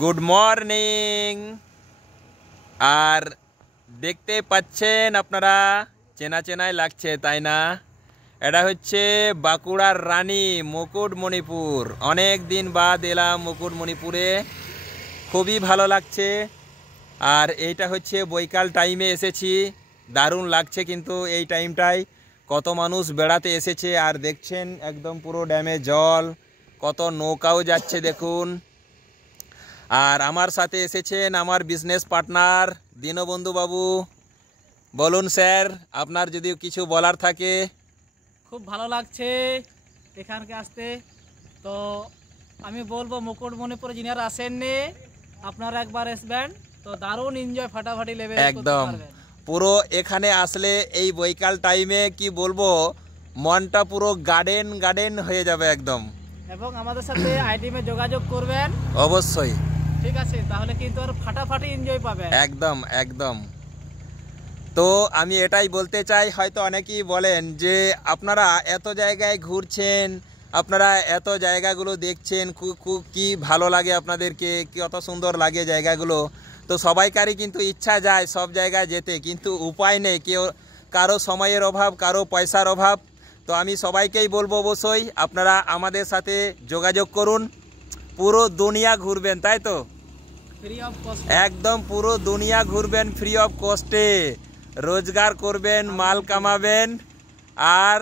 Good morning. আর দেখতে পাচ্ছেন আপনারা, চেনা চেনাই লাগছে তাই না? এটা হচ্ছে বাঁকুড়ার রানী মুকুটমণিপুর। অনেক দিন বাদ এলাম মুকুটমণিপুরে, খুবই ভালো লাগছে। আর এইটা হচ্ছে বৈকাল টাইমে এসেছি, দারুণ লাগছে। কিন্তু এই টাইমটায় কত মানুষ বেড়াতে এসেছে, আর দেখছেন একদম পুরো ড্যামে জল, কত নৌকাও যাচ্ছে দেখুন। আর আমার সাথে এসেছেন আমার বিজনেস পার্টনার দীনবন্ধু বাবু। বলুন স্যার, আপনার যদি কিছু বলার থাকে। খুব ভালো লাগছে এখানকে আসতে। তো আমি বলবো মুকুটমণিপুরে যিনারা আসেননি আপনারা একবার আসবেন, তো দারুণ এনজয় ফাটাফাটি লেভেল একদম পুরো এখানে আসলে এই বৈকাল টাইমে কি বলবো, মনটা পুরো গার্ডেন গার্ডেন হয়ে যাবে একদম। এবং আমাদের সাথে আইডিমে যোগাযোগ করবেন অবশ্যই, ঠিক আছে? তাহলে কিন্তু আর ফাটাফাটি এনজয় পাবেন। একদম একদম। তো আমি এটাই বলতে চাই, হয়তো অনেকেই বলেন যে আপনারা এত জায়গায় ঘুরছেন, আপনারা এত জায়গাগুলো দেখছেন, কি ভালো লাগে আপনাদেরকে, কত সুন্দর লাগে জায়গাগুলো। তো সবাইকারই কিন্তু ইচ্ছা যায় সব জায়গায় যেতে, কিন্তু উপায় নেই। কেউ কারো সময়ের অভাব, কারো পয়সার অভাব। তো আমি সবাইকেই বলবো অবশ্যই আপনারা আমাদের সাথে যোগাযোগ করুন। পুরো দুনিয়া ঘুরবেন, তাই তো? ফ্রি অফ কস্ট, একদম পুরো দুনিয়া ঘুরবেন ফ্রি অফ কস্টে। রোজগার করবেন, মাল কামাবেন, আর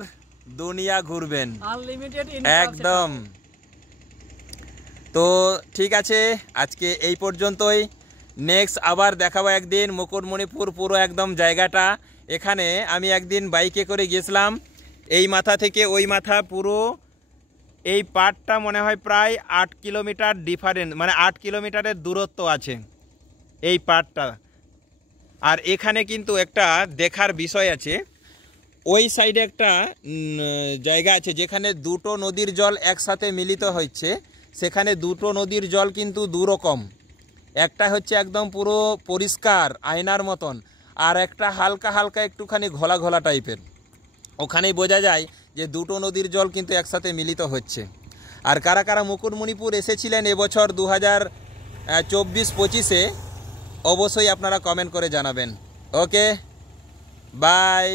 দুনিয়া ঘুরবেন আনলিমিটেড একদম। তো ঠিক আছে, আজকে এই পর্যন্তই। নেক্সট আবার দেখাবো একদিন মুকুটমণিপুর পুরো একদম জায়গাটা। এখানে আমি একদিন বাইকে করে গেছিলাম, এই মাথা থেকে ওই মাথা পুরো এই পার্টটা মনে হয় প্রায় 8 কিলোমিটার ডিফারেন্স, মানে 8 কিলোমিটারের দূরত্ব আছে এই পার্টটা। আর এখানে কিন্তু একটা দেখার বিষয় আছে, ওই সাইডে একটা জায়গা আছে যেখানে দুটো নদীর জল একসাথে মিলিত হচ্ছে। সেখানে দুটো নদীর জল কিন্তু দুরকম, একটা হচ্ছে একদম পুরো পরিষ্কার আয়নার মতন, আর একটা হালকা হালকা একটুখানি ঘোলা ঘোলা টাইপের। ওখানেই বোঝা যায় যে দুটো নদীর জল কিন্তু একসাথে মিলিত হচ্ছে। আর কারা কারা মুকুটমণিপুর এসেছিলেন এবছর 2024-25-এ, অবশ্যই আপনারা কমেন্ট করে জানাবেন। ওকে, বাই।